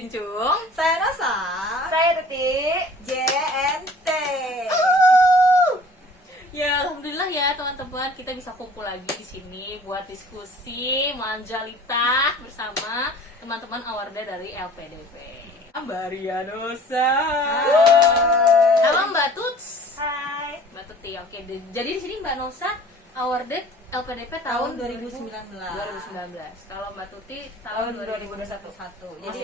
Juncung. Saya Nosa. Saya Tuti. JNT. Ya, alhamdulillah ya teman-teman, kita bisa kumpul lagi di sini buat diskusi manjalita bersama teman-teman Awarda dari LPDP. Mbak Ria Nosa. Halo Mbak Tuts. Hai. Mbak Tuti. Oke, jadi di sini Mbak Nosa awarded LPDP tahun 2019. 2019. Kalau Mbak Tuti tahun 2021. Jadi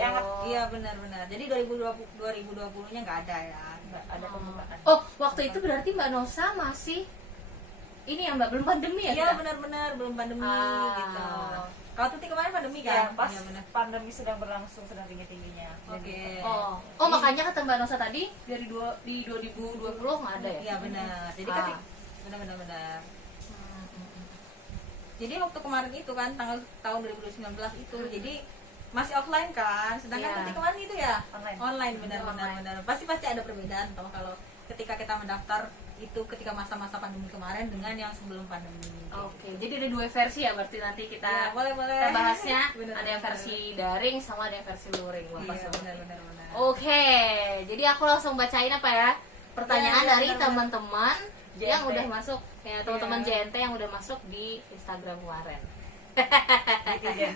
iya benar-benar. Jadi 2020-nya nggak ada ya. Ada pembukaan. Oh, waktu itu berarti Mbak Nosa masih ini ya Mbak, belum pandemi ya? Iya kita? benar-benar belum pandemi Ah. gitu. Kalau Tuti kemarin pandemi Ya, kan? pas Iya, benar. pandemi sedang berlangsung, sedang tinggi-tingginya. Oke. Oh, makanya kata Mbak Nosa tadi di 2020 nggak ada ya? Iya benar. Jadi Ah. benar-benar. Jadi waktu kemarin itu kan tahun 2019 itu, jadi masih offline kan, sedangkan Iya. Tuti kemarin itu ya Online. benar. Pasti ada perbedaan toh kalau ketika kita mendaftar itu ketika masa-masa pandemi kemarin dengan yang sebelum pandemi. Oke, jadi ada dua versi ya berarti nanti Ya, kita boleh. kita bahasnya. Benar, Ada yang versi daring sama ada yang versi luring. Wah, pas Iya, banget. benar. Oke, jadi aku langsung bacain apa ya pertanyaan Iya, dari benar. teman-teman yang JNT. udah masuk ya, teman-teman Iya. JNT yang udah masuk di Instagram kemarin. Netizen.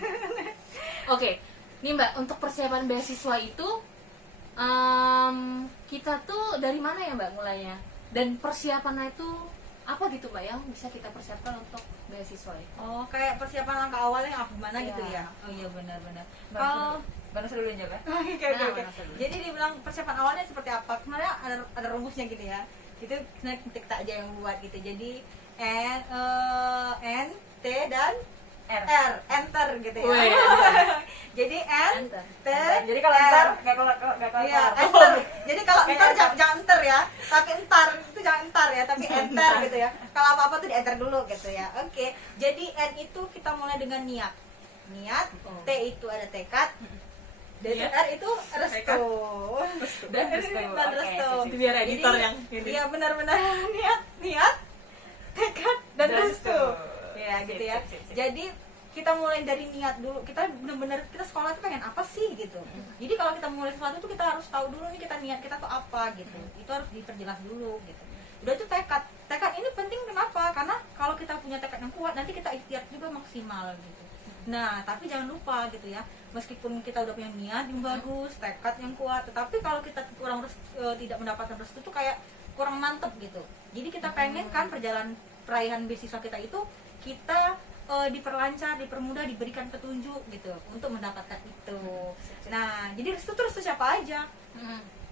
Oke, nih Mbak, untuk persiapan beasiswa itu kita tuh dari mana ya Mbak mulainya? Dan persiapannya itu apa gitu Mbak yang bisa kita persiapkan untuk beasiswa itu? Oh, kayak persiapan langkah awalnya apa gimana Iya. gitu ya? Oh iya benar. Kalau Kalau Baru dulu aja, Mbak. Oke. Nah, Jadi dibilang persiapan awalnya seperti apa? Kemarin ada rumusnya gitu ya. Itu ketik tak aja yang buat gitu. Jadi N, T dan R, enter gitu ya. Wih. Jadi N, Enter. T, Jadi kalau R. ntar nggak kelar. Iya, enter. Jadi kalau entar jangan enter ya. Tapi entar itu jangan entar ya, tapi enter gitu ya. Kalau apa-apa tuh di enter dulu gitu ya. Oke. Jadi N itu kita mulai dengan niat. Oh. T itu ada tekad. Dan Niat, R itu restu. Dan restu. Dan Oke, restu. sip, Itu biar editor Jadi, yang ini. Iya benar-benar niat, tekad dan Dan restu. restu. Ya Sip, gitu ya. sip. Jadi kita mulai dari niat dulu. Kita benar-benar kita sekolah tuh pengen apa sih gitu. Jadi kalau kita mulai sesuatu tuh kita harus tahu dulu nih kita niat kita tuh apa gitu. Itu harus diperjelas dulu gitu. Udah itu tekad. Tekad ini penting kenapa? Karena kalau kita punya tekad yang kuat nanti kita ikhtiar juga maksimal gitu. Nah, tapi jangan lupa gitu ya. Meskipun kita udah punya niat yang bagus, tekad yang kuat, tetapi kalau kita tidak mendapatkan restu tuh kayak kurang mantep gitu. Jadi kita pengen kan perjalanan perayaan beasiswa kita itu kita diperlancar, dipermudah, diberikan petunjuk gitu untuk mendapatkan itu. Nah, jadi restu tuh restu siapa aja?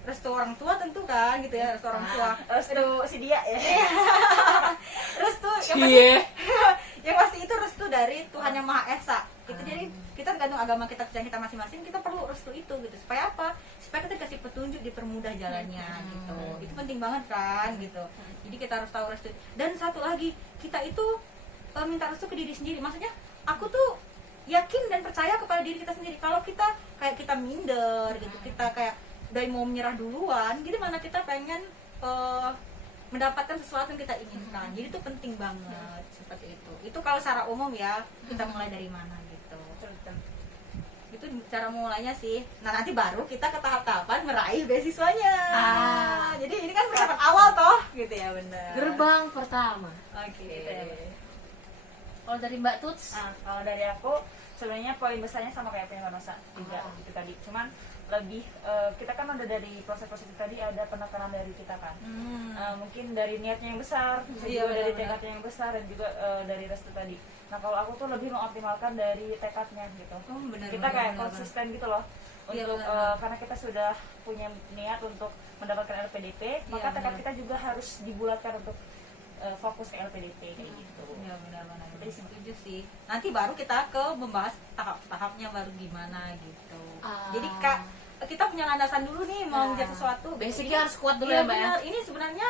Restu orang tua tentu kan gitu ya, restu orang tua. Restu si dia ya. Restu yang pasti itu restu dari Tuhan yang Maha Esa. Itu jadi kita tergantung agama kita kita masing-masing, kita perlu restu itu gitu. Supaya apa? Supaya kita dikasih petunjuk, dipermudah jalannya gitu. Itu penting banget kan gitu. Jadi kita harus tahu restu. Dan satu lagi, kita itu minta restu ke diri sendiri. Maksudnya aku tuh yakin dan percaya kepada diri kita sendiri. Kalau kita kayak kita minder gitu, kita kayak udah mau menyerah duluan, jadi mana kita pengen mendapatkan sesuatu yang kita inginkan. Jadi itu penting banget seperti itu. Itu kalau secara umum ya, kita mulai dari mana gitu. Itu cara mulainya sih. Nah, nanti baru kita ke tahap-tahapan meraih beasiswanya. Jadi ini kan persiapan awal toh, gitu ya benar. Gerbang pertama. Oke. Gitu ya, Mbak. Kalau dari Mbak Tuts, Nah, kalau dari aku sebenarnya poin besarnya sama kayak apa yang Mbak Nosa juga itu tadi. Cuman lebih kita kan udah dari proses-proses itu tadi ada penekanan dari kita kan. Mungkin dari niatnya yang besar, bisa Iya, juga dari benar-benar. tekadnya yang besar dan juga dari restu tadi. Nah, kalau aku tuh lebih mengoptimalkan dari tekadnya gitu. Oh, benar. Kita kayak konsisten gitu loh. Iya, Untuk benar. karena kita sudah punya niat untuk mendapatkan LPDP, maka tekad benar. kita juga harus dibulatkan untuk fokus ke LPDP kayak gitu. Ya benar-benar. Jadi Setuju sih. Nanti baru kita ke membahas tahap-tahapnya baru gimana gitu. Jadi Kak, kita punya landasan dulu nih mau ngejar sesuatu. basicnya harus kuat dulu Iya ya Mbak ya. benar. Ini sebenarnya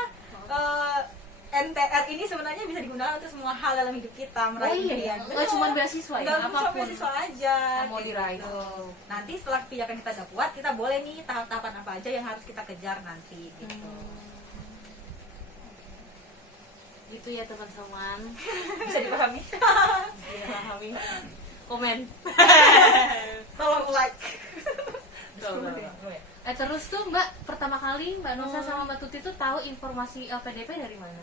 NTR ini sebenarnya bisa digunakan untuk semua hal dalam hidup kita meraih iya ya? impian. Nggak cuma beasiswa ya? Nggak cuma Apapun beasiswa aja yang mau gitu. diraih. Nanti setelah pijakan kita udah kuat, kita boleh nih tahap-tahapan apa aja yang harus kita kejar nanti gitu. Gitu ya teman-teman. bisa dipahami. Dipahami. Komen. Tolong like. Terus tuh Mbak, pertama kali Mbak Nusa sama Mbak Tuti tuh tahu informasi LPDP dari mana?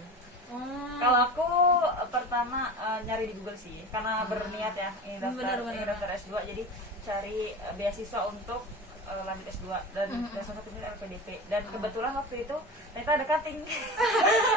Kalau aku pertama nyari di Google sih, karena berniat ya ini daftar S2, jadi cari beasiswa untuk lanjut S2 dan salah satunya LPDP. Dan kebetulan waktu itu ternyata ada cutting,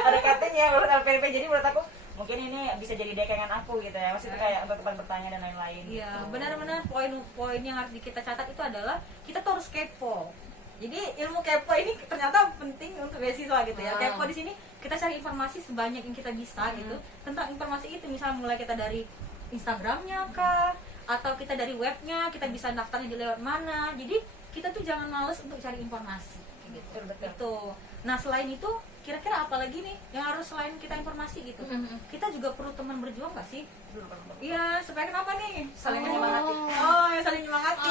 ada cutting ya menurut LPDP. Jadi menurut aku mungkin ini bisa jadi dekengan aku gitu ya, maksudnya kayak untuk tempat bertanya dan lain-lain. Iya, gitu. benar-benar poin-poin yang harus kita catat itu adalah kita tuh harus kepo. Jadi ilmu kepo ini ternyata penting untuk beasiswa gitu ya. Kepo di sini kita cari informasi sebanyak yang kita bisa gitu tentang informasi itu. Misalnya mulai kita dari Instagramnya kah, atau kita dari webnya, kita bisa daftarnya di lewat mana. Jadi kita tuh jangan males untuk cari informasi gitu. Betul. Itu. Nah selain itu kira-kira apa lagi nih yang harus selain kita informasi gitu? Kita juga perlu teman berjuang gak sih? Iya, supaya kenapa nih? Saling menyemangati. Oh, ya saling menyemangati.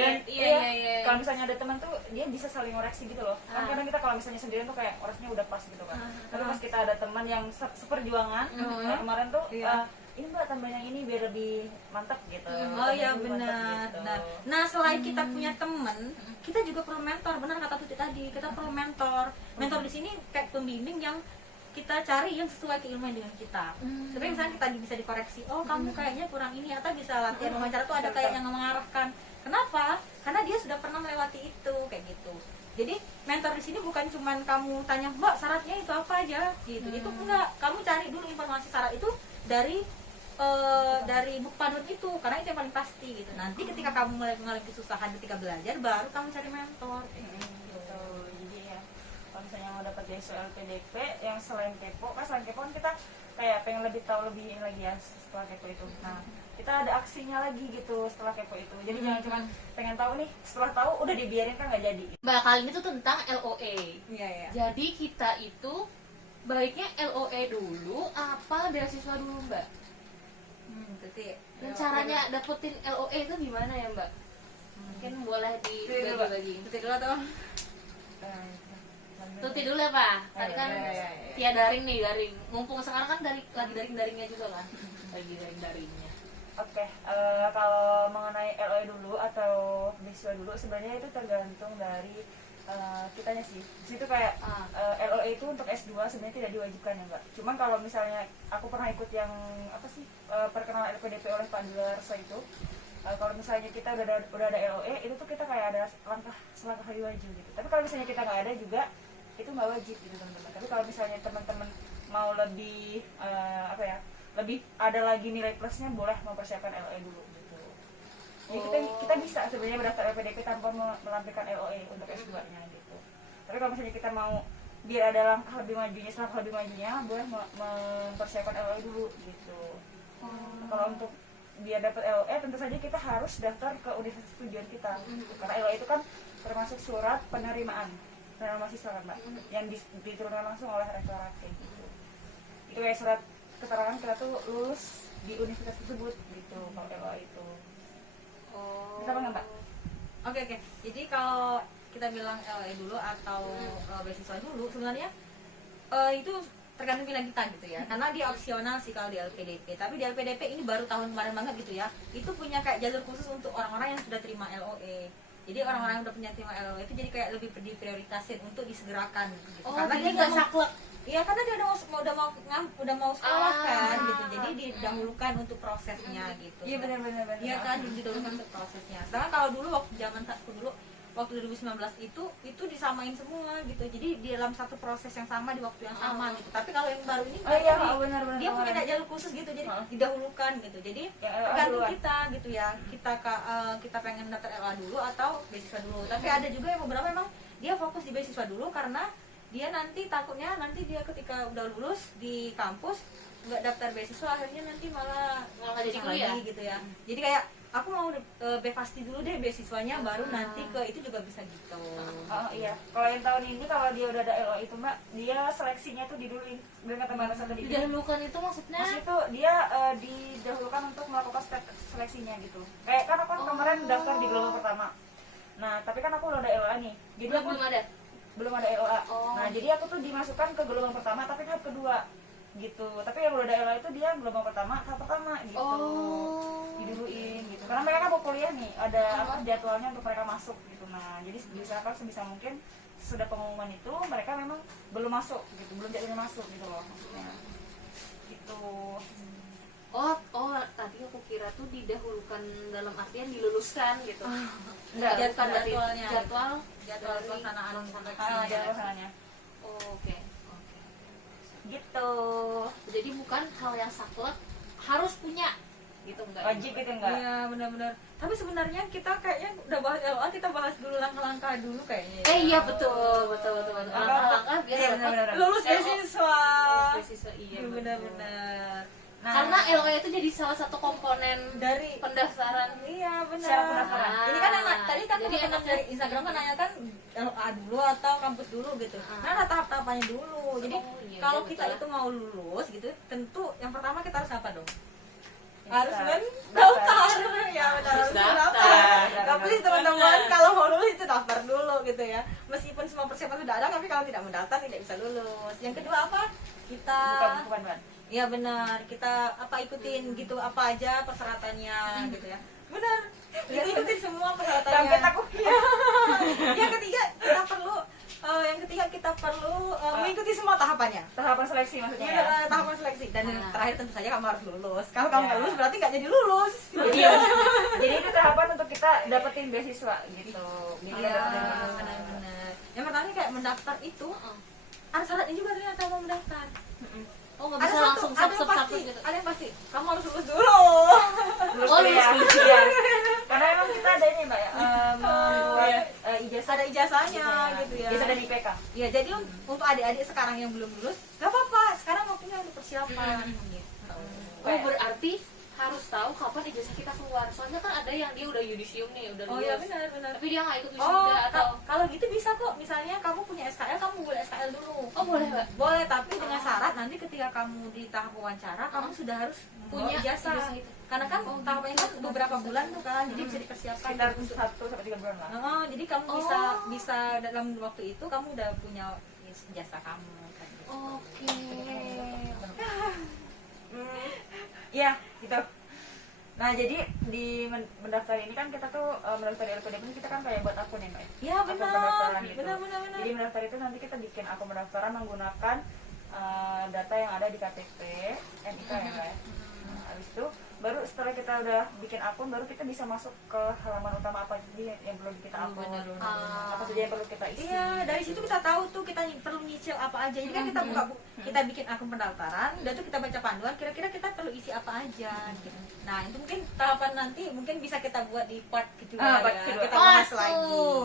Dan Iya. kalau misalnya ada teman tuh dia bisa saling ngoreksi gitu loh. Kan kadang kita kalau misalnya sendirian tuh kayak orasnya udah pas gitu kan. Tapi pas kita ada teman yang seperjuangan, kayak kemarin tuh ini Mbak tambahin yang ini biar lebih mantap gitu. Oh iya Lebih mantap benar. gitu. Nah selain kita punya teman, kita juga perlu mentor. Benar kata Tuti tadi, kita perlu mentor. Mentor di sini kayak pembimbing yang kita cari yang sesuai keilmuan dengan kita. Sebenarnya misalnya kita bisa dikoreksi, oh kamu kayaknya kurang ini, atau bisa latihan wawancara tuh ada kayak yang mengarahkan. Kenapa? Karena dia sudah pernah melewati itu kayak gitu. Jadi mentor di sini bukan cuman kamu tanya Mbak syaratnya itu apa aja gitu. Itu enggak. Kamu cari dulu informasi syarat itu dari buku panduan itu, karena itu yang paling pasti gitu. Nanti ketika kamu mulai mengalami kesusahan ketika belajar, baru kamu cari mentor. Gitu. Jadi ya kalau misalnya mau dapat beasiswa LPDP yang selain kepo, kan selain kepo kan kita kayak pengen lebih tahu lebih lagi ya setelah kepo itu. Nah kita ada aksinya lagi gitu setelah kepo itu. Jadi jangan cuma pengen tahu nih, setelah tahu udah dibiarin kan nggak jadi. Mbak, kali ini tuh tentang LOE. Iya ya. Jadi kita itu baiknya LOE dulu apa beasiswa dulu Mbak? Tuti. Dan caranya dapetin LOE itu gimana ya Mbak? Mungkin boleh dibagi-bagi. Tuti dulu atau? Tuti dulu ya Pak. Tadi kan Iya. via daring nih, daring. Mumpung sekarang kan lagi daring-daringnya juga kan. Lagi daring-daringnya. Oke, kalau mengenai LOE dulu atau beasiswa dulu sebenarnya itu tergantung dari kitanya sih. Di situ kayak LOE itu untuk S2 sebenarnya tidak diwajibkan ya Mbak. Cuman kalau misalnya aku pernah ikut yang apa sih perkenalan LPDP oleh Pak Dilarsa itu, kalau misalnya kita udah ada LOE itu tuh kita kayak ada selangkah lebih maju gitu. Tapi kalau misalnya kita nggak ada juga itu nggak wajib gitu teman-teman. Tapi kalau misalnya teman-teman mau lebih lebih ada lagi nilai plusnya, boleh mempersiapkan LOE dulu gitu. Jadi kita bisa sebenarnya mendaftar LPDP tanpa melampirkan LOE untuk S2-nya gitu. Tapi kalau misalnya kita mau biar ada langkah lebih majunya, boleh mempersiapkan LOE dulu gitu. Kalau untuk biar dapat LOE tentu saja kita harus daftar ke universitas tujuan kita. Karena LOE itu kan termasuk surat penerimaan mahasiswa kan Mbak, yang diturunkan langsung oleh rektorat kayak gitu. Itu kayak surat keterangan kita tuh lulus di universitas tersebut gitu kalau LOE itu. Bisa apa nggak Mbak? Oke. Jadi kalau kita bilang LOE dulu atau beasiswa dulu, sebenarnya itu tergantung pilihan kita gitu ya. Karena dia opsional sih kalau di LPDP. Tapi di LPDP ini baru tahun kemarin banget gitu ya. Itu punya kayak jalur khusus untuk orang-orang yang sudah terima LOE. Jadi orang-orang yang udah punya terima LOE itu jadi kayak lebih diprioritasin untuk disegerakan gitu. Karena jadi dia nggak saklek. Iya, karena dia udah mau sekolah kan gitu. Jadi didahulukan untuk prosesnya gitu. Iya benar. Iya kan, didahulukan untuk prosesnya. Sedangkan kalau dulu waktu 2019 itu disamain semua gitu. Jadi di dalam satu proses yang sama di waktu yang sama gitu. Tapi kalau yang baru ini benar. dia punya kayak jalur khusus gitu, jadi didahulukan gitu. Jadi tergantung kita gitu ya. Kita pengen daftar LA dulu atau beasiswa dulu. Tapi ada juga yang beberapa memang dia fokus di beasiswa dulu karena dia takutnya dia ketika udah lulus di kampus nggak daftar beasiswa, akhirnya nanti malah jadi kuliah lagi gitu ya. Jadi kayak aku mau pasti dulu deh beasiswanya, baru nanti ke itu juga bisa gitu. Oh iya, kalau yang tahun ini kalau dia udah ada LOE itu Mbak, dia seleksinya tuh diduluin dengan teman satu di. Didahulukan itu maksudnya? Maksudnya tuh dia didahulukan untuk melakukan step seleksinya gitu. Kayak kan aku kemarin daftar di gelombang pertama. Nah tapi kan aku udah ada LOE nih, jadi aku belum ada LOA. Nah jadi aku tuh dimasukkan ke gelombang pertama tapi tahap kedua gitu. Tapi yang udah ada LOA itu dia gelombang pertama tahap pertama gitu. Diduluin gitu. Karena Karena mereka mau kuliah nih, ada apa jadwalnya untuk mereka masuk gitu. Nah, jadi diusahakan sebisa mungkin sudah pengumuman itu mereka memang belum masuk gitu, belum jadwalnya masuk gitu loh maksudnya. Gitu. Oh, tadi aku kira tuh didahulukan dalam artian diluluskan gitu. Enggak, Bukan bukan dari jadwalnya. jadwal Jadwal dari pelaksanaan Ah, jadwal sananya. Oh, oke. Gitu. Jadi bukan hal yang saklek harus punya gitu enggak? Wajib gitu enggak? Iya benar-benar. Tapi sebenarnya kita kayaknya udah bahas LOA, kita bahas dulu langkah-langkah dulu kayaknya. Iya betul. Langkah-langkah biar Iya, dapat benar-benar. Lulus LO. beasiswa. Lulus beasiswa, iya betul. Benar-benar. Nah, Karena LOA itu jadi salah satu komponen dari pendaftaran. iya benar. Syarat pendaftaran. Ini kan anak tadi kan Jadi teman-teman enaknya- dari Instagram kan nanya kan LOA dulu atau kampus dulu gitu. Nah, ada tahap-tahapannya dulu. Jadi Oh, iya, kalau iya, kita betul. itu mau lulus gitu, tentu yang pertama kita harus apa dong? Ya, Harus kita mendaftar. Ya benar, Harus harus daftar. mendaftar. Nah, please teman-teman kalau mau lulus itu daftar dulu gitu ya. Meskipun semua persiapan sudah ada, tapi kalau tidak mendaftar tidak bisa lulus. Yang kedua apa? Kita bukan panduan. ya benar, kita apa ikutin gitu apa aja persyaratannya gitu ya. Benar. Kita ikutin semua persyaratannya. Kaget aku. Yang ketiga kita perlu mengikuti semua tahapannya. Tahapan seleksi maksudnya ya. Benar, tahapan seleksi dan yang terakhir tentu saja kamu harus lulus. Kalau kamu Ya. nggak lulus berarti nggak jadi lulus. Iya. Jadi itu tahapan untuk kita dapetin beasiswa gitu. Jadi Iya, dapetin benar-benar. Yang pertama nih kayak mendaftar itu ada syaratnya juga ternyata mau mendaftar. Oh, nggak Ada bisa satu, langsung ada yang satu pasti, gitu. ada yang pasti. Kamu harus lulus dulu. lulus Oh, kuliah. lulus kuliah. Iya. Karena emang kita ada ini Mbak ya, membuat ijazah Ada ijazahnya gitu ya. Ijazah dari IPK. Ya, jadi untuk adik-adik sekarang yang belum lulus, gak apa-apa. Sekarang waktunya untuk persiapan gitu. Oh, berarti harus tahu kapan ijazah kita keluar. Soalnya kan ada yang dia udah yudisium nih, udah Oh lulus. iya benar. Tapi dia nggak ikut Oh, wisuda atau kalau gitu bisa kok. Misalnya kamu punya SKL, kamu boleh SKL dulu. oh boleh Mbak. Boleh, tapi dengan syarat nanti ketika kamu di tahap wawancara, kamu sudah harus Punya punya ijazah. ijazah itu. Karena kan tahapannya kan beberapa bulan tuh kan, jadi bisa dipersiapkan Sekitar untuk 1-3 bulan lah. Oh, jadi kamu Oh. bisa dalam waktu itu kamu udah punya ijazah kamu kan gitu. Oke. Iya, gitu. Nah, jadi di mendaftar ini kan kita tuh mendaftar di LPDP ini kita kan kayak buat akun ya, Mbak. Iya Akun benar. pendaftaran gitu. Benar. Jadi mendaftar itu nanti kita bikin akun pendaftaran menggunakan data yang ada di KTP, NIK ya, Mbak ya. Nah, habis itu baru setelah kita udah bikin akun baru kita bisa masuk ke halaman utama apa aja yang perlu kita upload, apa saja yang perlu kita isi. Iya, dari situ kita tahu tuh kita perlu nyicil apa aja. Jadi kan kita kita bikin akun pendaftaran, udah tuh kita baca panduan, kira-kira kita perlu isi apa aja gitu. Nah, itu mungkin tahapan nanti mungkin bisa kita buat di part kedua part ya. kedua. Kita bahas lagi.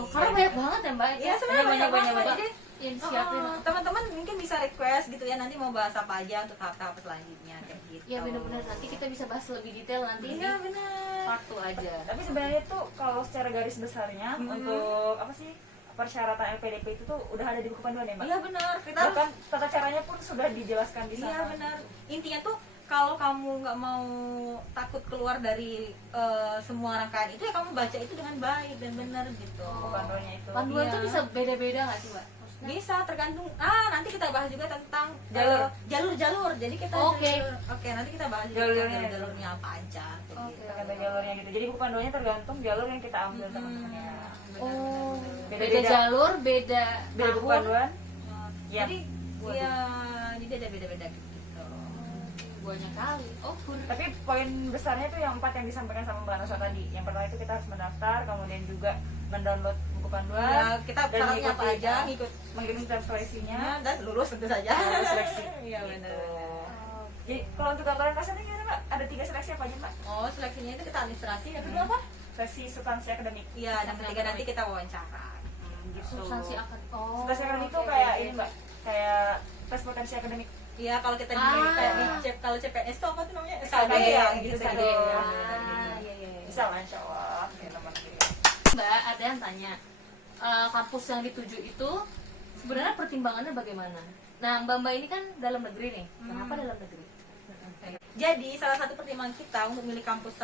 Karena banyak banget ya Mbak. Iya, sebenarnya banyak banyak. banget. Jadi yang siapin. teman-teman mungkin bisa request gitu ya, nanti mau bahas apa aja untuk tahap-tahap selanjutnya kayak gitu. Ya benar-benar nanti kita bisa bahas lebih detail nanti Iya, di benar. part 2 aja. Tapi sebenarnya tuh kalau secara garis besarnya untuk apa sih persyaratan LPDP itu tuh udah ada di buku panduan ya, Mbak? Iya benar. Kita harus Bahkan tata caranya pun sudah dijelaskan di sana. iya benar. Intinya tuh kalau kamu nggak mau takut keluar dari semua rangkaian itu ya kamu baca itu dengan baik dan benar gitu. Buku panduannya itu. Panduan Iya. tuh bisa beda-beda nggak sih Mbak? Maksudnya Bisa tergantung. Nanti kita bahas juga tentang jalur-jalur. Jadi kita Oke. Oke, nanti kita bahas juga Jalurnya. jalurnya apa aja kayak Oke. gitu. tergantung jalurnya gitu. Jadi buku panduannya tergantung jalur yang kita ambil teman-teman ya. oh, beda Beda-beda. jalur, beda Beda buku tahun. panduan. Iya. Jadi Waduh. iya, jadi ada beda-beda gitu. Banyak kali. Oh, Tapi poin besarnya tuh yang 4 yang disampaikan sama Mbak Nusa tadi. Yang pertama itu kita harus mendaftar, kemudian juga mendownload buku panduan, Ya, kita dan syaratnya apa mengikuti- aja, ngikut mengikuti step seleksinya. dan lulus tentu saja. Harus seleksi. Iya Gitu. benar. Jadi kalau untuk gambaran kasarnya gimana Mbak? Ada 3 seleksi apa aja Mbak? Oh, seleksinya itu kita administrasi, yang kedua apa? Seleksi substansi akademik. Iya, dan ketiga nanti kita wawancara. Gitu. substansi akan. Oh. Substansi akademik itu oke, kayak oke. ini Mbak, kayak tes potensi akademik. Iya, kalau kita di Ah. kayak di kalau CPNS itu apa tuh namanya? SKD, ya, gitu, gitu. SKD. Ah, iya, iya, iya. Bisa lah insya Allah. Ya, teman-teman. Mbak, ada yang tanya, kampus yang dituju itu sebenarnya pertimbangannya bagaimana? Nah, Mbak ini kan dalam negeri nih. Kenapa dalam negeri? Jadi, salah satu pertimbangan kita untuk milih kampus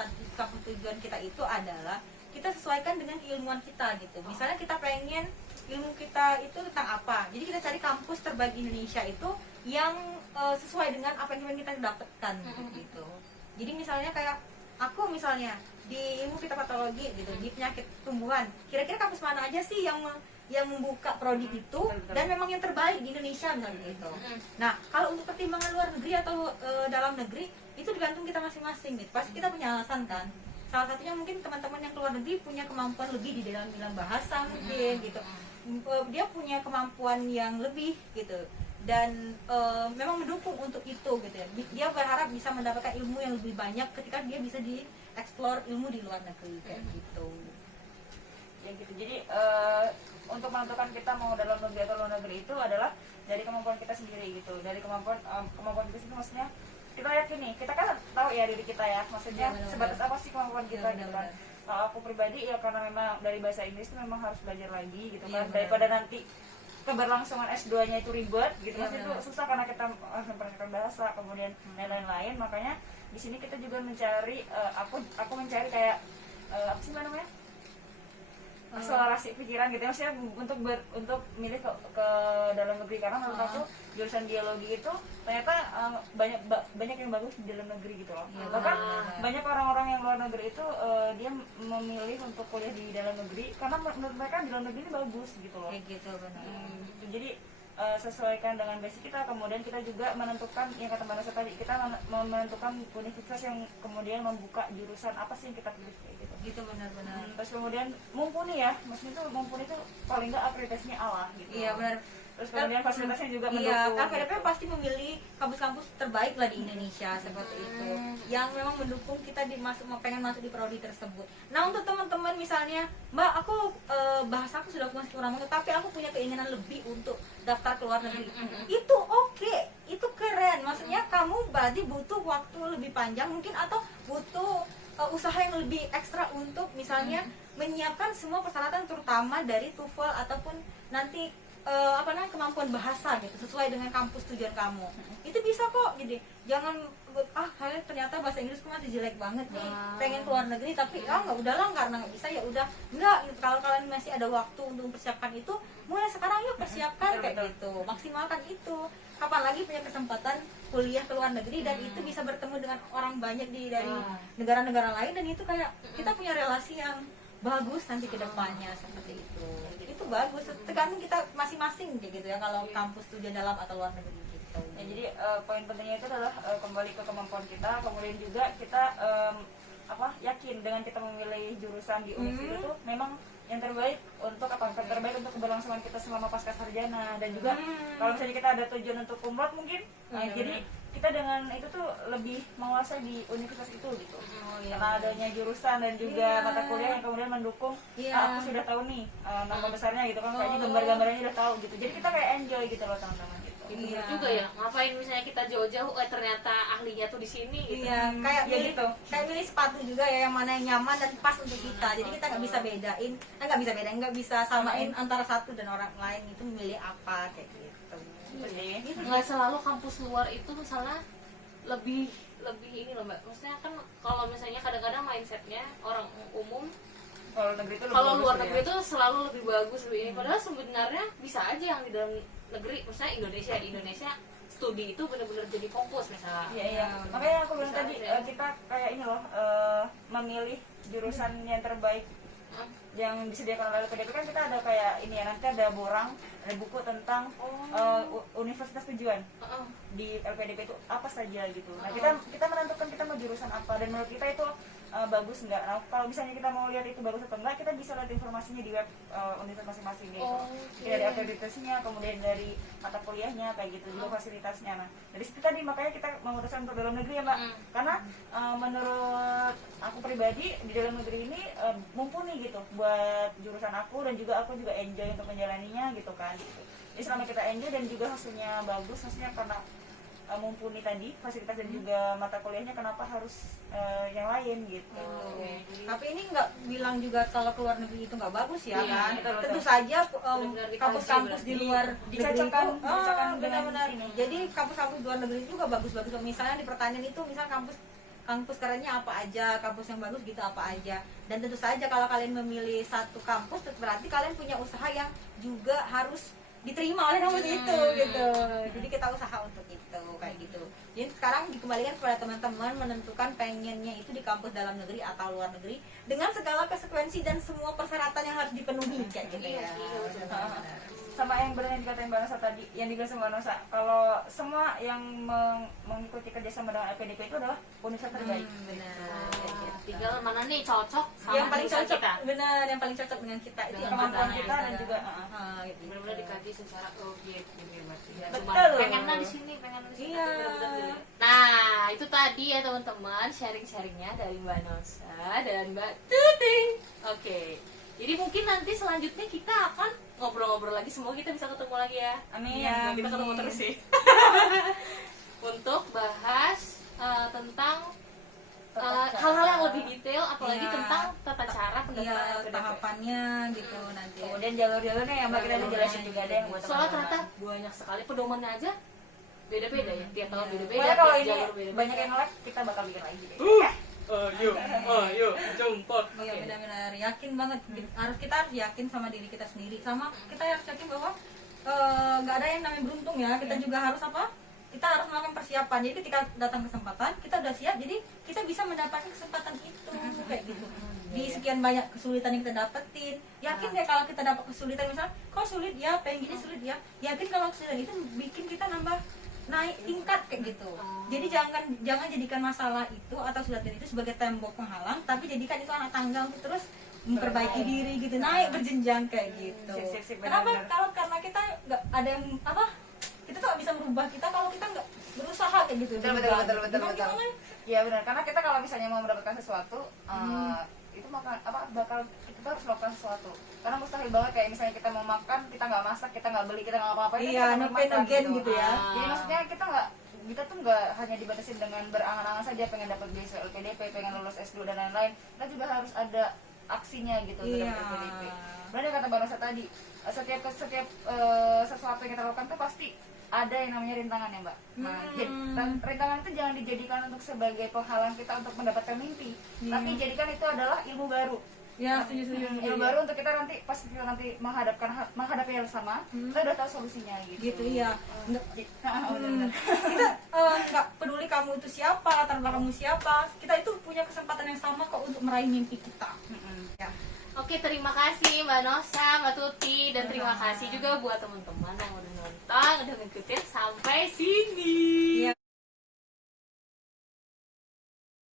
tujuan kita itu adalah kita sesuaikan dengan keilmuan kita gitu. Misalnya kita pengen ilmu kita itu tentang apa, jadi kita cari kampus terbaik di Indonesia itu yang sesuai dengan apa yang ingin kita dapatkan gitu. Jadi misalnya kayak aku misalnya di ilmu fitopatologi gitu, di penyakit tumbuhan. Kira-kira kampus mana aja sih yang membuka prodi itu dan memang yang terbaik di Indonesia misalnya gitu. Nah, kalau untuk pertimbangan luar negeri atau dalam negeri itu tergantung kita masing-masing gitu. Pasti kita punya alasan kan. Salah satunya mungkin teman-teman yang keluar negeri punya kemampuan lebih di dalam bilang bahasa mungkin gitu. Dia punya kemampuan yang lebih gitu dan memang mendukung untuk itu gitu ya. Dia berharap bisa mendapatkan ilmu yang lebih banyak ketika dia bisa dieksplor ilmu di luar negeri kayak gitu. Ya gitu. Jadi untuk menentukan kita mau dalam negeri atau luar negeri itu adalah dari kemampuan kita sendiri gitu. Dari kemampuan kita sendiri, maksudnya kita yakin nih, kita kan tahu ya diri kita ya, maksudnya sebatas apa sih kemampuan kita gitu kan. Kalau aku pribadi ya karena memang dari bahasa Inggris itu memang harus belajar lagi gitu kan, daripada nanti keberlangsungan S2-nya itu ribet gitu, maksudnya itu susah karena kita harus mempraktikkan bahasa kemudian dan lain-lain. Makanya di sini kita juga mencari aku mencari kayak apa sih namanya, akselerasi pikiran gitu, maksudnya untuk milih ke dalam negeri, karena menurut aku jurusan biologi itu ternyata banyak yang bagus di dalam negeri gitu loh. Bahkan banyak orang-orang yang luar negeri itu dia memilih untuk kuliah di dalam negeri karena menurut mereka di dalam negeri ini bagus gitu loh. Kayak gitu benar. Jadi sesuaikan dengan basic kita, kemudian kita juga menentukan yang kata Mbak Nasa tadi, kita menentukan universitas yang kemudian membuka jurusan apa sih yang kita pilih kayak gitu. Gitu benar-benar. Terus kemudian mumpuni ya, maksudnya itu mumpuni itu paling nggak akreditasinya Allah gitu. Iya benar. Terus kemudian fasilitasnya juga Iya, mendukung. LPDP pasti memilih kampus-kampus terbaik lah di Indonesia seperti itu, yang memang mendukung kita pengen masuk di prodi tersebut. Nah untuk teman-teman misalnya, Mbak aku bahasaku sudah masih kurang, tapi aku punya keinginan lebih untuk daftar ke luar negeri. Itu oke, itu keren. Maksudnya kamu berarti butuh waktu lebih panjang mungkin atau butuh usaha yang lebih ekstra untuk misalnya menyiapkan semua persyaratan terutama dari TOEFL ataupun nanti kemampuan bahasa gitu sesuai dengan kampus tujuan kamu. Itu bisa kok. Jadi jangan kalian ternyata bahasa Inggrisku masih jelek banget nih, pengen keluar negeri tapi nggak udahlah karena nggak bisa ya udah nggak gitu. Kalau kalian masih ada waktu untuk mempersiapkan itu, mulai sekarang yuk persiapkan kayak gitu, maksimalkan itu. Kapan lagi punya kesempatan kuliah ke luar negeri dan itu bisa bertemu dengan orang banyak dari negara-negara lain, dan itu kayak kita punya relasi yang bagus nanti ke depannya seperti itu. Itu bagus, tergantung kita masing-masing gitu ya kalau kampus tujuan dalam atau luar negeri gitu. Ya, jadi poin pentingnya itu adalah kembali ke kemampuan kita, kemudian juga kita yakin dengan kita memilih jurusan di universitas itu memang yang terbaik untuk keberlangsungan kita selama pasca sarjana. Dan juga kalau misalnya kita ada tujuan untuk umroh mungkin, jadi kita dengan itu tuh lebih menguasai di universitas itu gitu. Karena adanya jurusan dan juga mata kuliah yang kemudian mendukung, aku sudah tahu nih nama besarnya gitu kan, kayaknya gambar-gambarnya udah tahu gitu. Jadi kita kayak enjoy gitu loh teman-teman gitu. Itu juga ya, ngapain misalnya kita jauh-jauh ternyata ahlinya tuh di sini gitu. Iya, kayak milih sepatu juga ya, yang mana yang nyaman dan pas untuk kita. Jadi kita nggak bisa samain antara satu dan orang lain itu memilih apa kayak gitu. Nggak selalu kampus luar itu misalnya lebih ini loh Mbak, maksudnya kan kalau misalnya kadang-kadang mindsetnya orang umum kalau luar negeri itu selalu lebih bagus lebih ini, padahal sebenarnya bisa aja yang di dalam negeri, misalnya di Indonesia studi itu benar-benar jadi fokus misalnya. Iya. Makanya aku bilang tadi kita kayak ini loh, memilih jurusan yang terbaik yang disediakan oleh LPDP. Kan kita ada kayak ini ya, nanti ada buku tentang universitas tujuan di LPDP itu apa saja gitu. Nah kita menentukan kita mau jurusan apa, dan menurut kita itu bagus nggak. Nah kalau misalnya kita mau lihat itu bagus atau enggak, kita bisa lihat informasinya di web universitas masing-masing gitu. Dari akreditasinya, kemudian dari mata kuliahnya kayak gitu, juga fasilitasnya. Nah dari situ tadi makanya kita memutuskan untuk dalam negeri ya Mbak, karena menurut aku pribadi di dalam negeri ini mumpuni gitu buat jurusan aku, dan juga aku juga enjoy untuk menjalaninya gitu kan. Jadi selama kita enjoy dan juga hasilnya bagus, maksudnya karena mumpuni tadi fasilitas dan juga mata kuliahnya, kenapa harus yang lain gitu. Tapi ini nggak bilang juga kalau keluar negeri itu nggak bagus ya kan. Betul. Tentu saja kampus-kampus di luar negeri itu benar-benar. Jadi kampus-kampus di luar negeri juga bagus-bagus. Misalnya di pertanian itu misal kampus kerennya apa aja, kampus yang bagus gitu apa aja. Dan tentu saja kalau kalian memilih satu kampus, berarti kalian punya usaha yang juga harus diterima oleh kampus itu gitu. Jadi kita usaha untuk itu kayak gitu. Jadi sekarang dikembalikan kepada teman-teman menentukan pengennya itu di kampus dalam negeri atau luar negeri dengan segala konsekuensi dan semua persyaratan yang harus dipenuhi kayak gitu ya. Sama yang benar yang dikatain Mbak Nosa tadi, yang dibilang sama Mbak Nosa, kalau semua yang mengikuti kerjasama dengan LPDP itu adalah universitas terbaik. Benar. Tinggal mana nih cocok sama Yang paling jurusan cocok kita. benar, yang paling cocok dengan kita itu Dengan Kemampuan Benar, kita ya, dan juga gitu. Benar-benar dikaji secara objektif gitu ya berarti ya. Betul. Cuma pengennya di sini, pengen di sini. Iya. tapi benar-benar dulu. Nah, itu tadi ya teman-teman sharing-sharingnya dari Mbak Nosa dan Mbak Tuting. Oke. Jadi mungkin nanti selanjutnya kita akan ngobrol-ngobrol lagi, semoga kita bisa ketemu lagi ya. Amin. Iya. Kita ketemu terus sih. Untuk bahas tentang hal-hal yang lebih detail, apalagi Iya. tentang tata cara pendaftaran Iya, LPDP. tahapannya gitu nanti. Kemudian jalur-jalurnya yang Mbak kita udah jelasin juga ada yang buat Soalnya teman-teman. ternyata banyak sekali pedomannya aja beda-beda ya, tiap tahun beda-beda, Pokoknya kalau tiap ini jalur beda-beda. banyak yang like, kita bakal bikin lagi deh. Ayo, jempol. Iya benar-benar yakin banget. Kita harus yakin sama diri kita sendiri, sama kita harus yakin bahwa nggak ada yang namanya beruntung ya. Kita juga harus apa? Kita harus melakukan persiapan. Jadi ketika datang kesempatan, kita udah siap. Jadi kita bisa mendapatkan kesempatan itu kayak gitu. Di sekian banyak kesulitan yang kita dapetin, yakin deh kalau kita dapat kesulitan misalnya, kok sulit ya, pengen gini sulit ya. Yakin kalau kesulitan itu bikin kita nambah naik tingkat kayak gitu. Jadi jangan jadikan masalah itu atau kesulitan itu sebagai tembok penghalang, tapi jadikan itu anak tangga untuk terus memperbaiki diri gitu, naik berjenjang kayak gitu. Sip, Kenapa? benar-benar. Karena kita nggak ada yang apa? Kita tuh nggak bisa merubah kita kalau kita nggak berusaha kayak gitu. Gimana? Iya benar, karena kita kalau misalnya mau mendapatkan sesuatu, itu bakal kita harus melakukan sesuatu. Karena mustahil banget kayak misalnya kita mau makan, kita nggak masak, kita nggak beli, kita nggak apa-apain, Iya, kita no nggak pain no makan gain gitu ya. Jadi maksudnya kita tuh nggak hanya dibatasin dengan berangan-angan saja pengen dapat beasiswa LPDP, pengen lulus S2 dan lain-lain. Kita juga harus ada aksinya gitu untuk Iya. dapat LPDP. Benar kata Mbak Nosa tadi, setiap sesuatu yang kita lakukan tuh pasti ada yang namanya rintangan ya Mbak. Nah, rintangan itu jangan dijadikan untuk sebagai penghalang kita untuk mendapatkan mimpi, tapi jadikan itu adalah ilmu baru. Ya, setuju. Ilmu baru untuk kita nanti pas kita nanti menghadapi hal sama, kita udah tahu solusinya gitu. Gitu iya. Benar-benar. Kita nggak peduli kamu itu siapa, latar belakangmu siapa, kita itu punya kesempatan yang sama kok untuk meraih mimpi kita. Ya. Oke, terima kasih Mbak Nosa, Mbak Tuti, dan terima kasih juga buat teman-teman yang udah nonton, udah ngikutin sampai sini. Iya,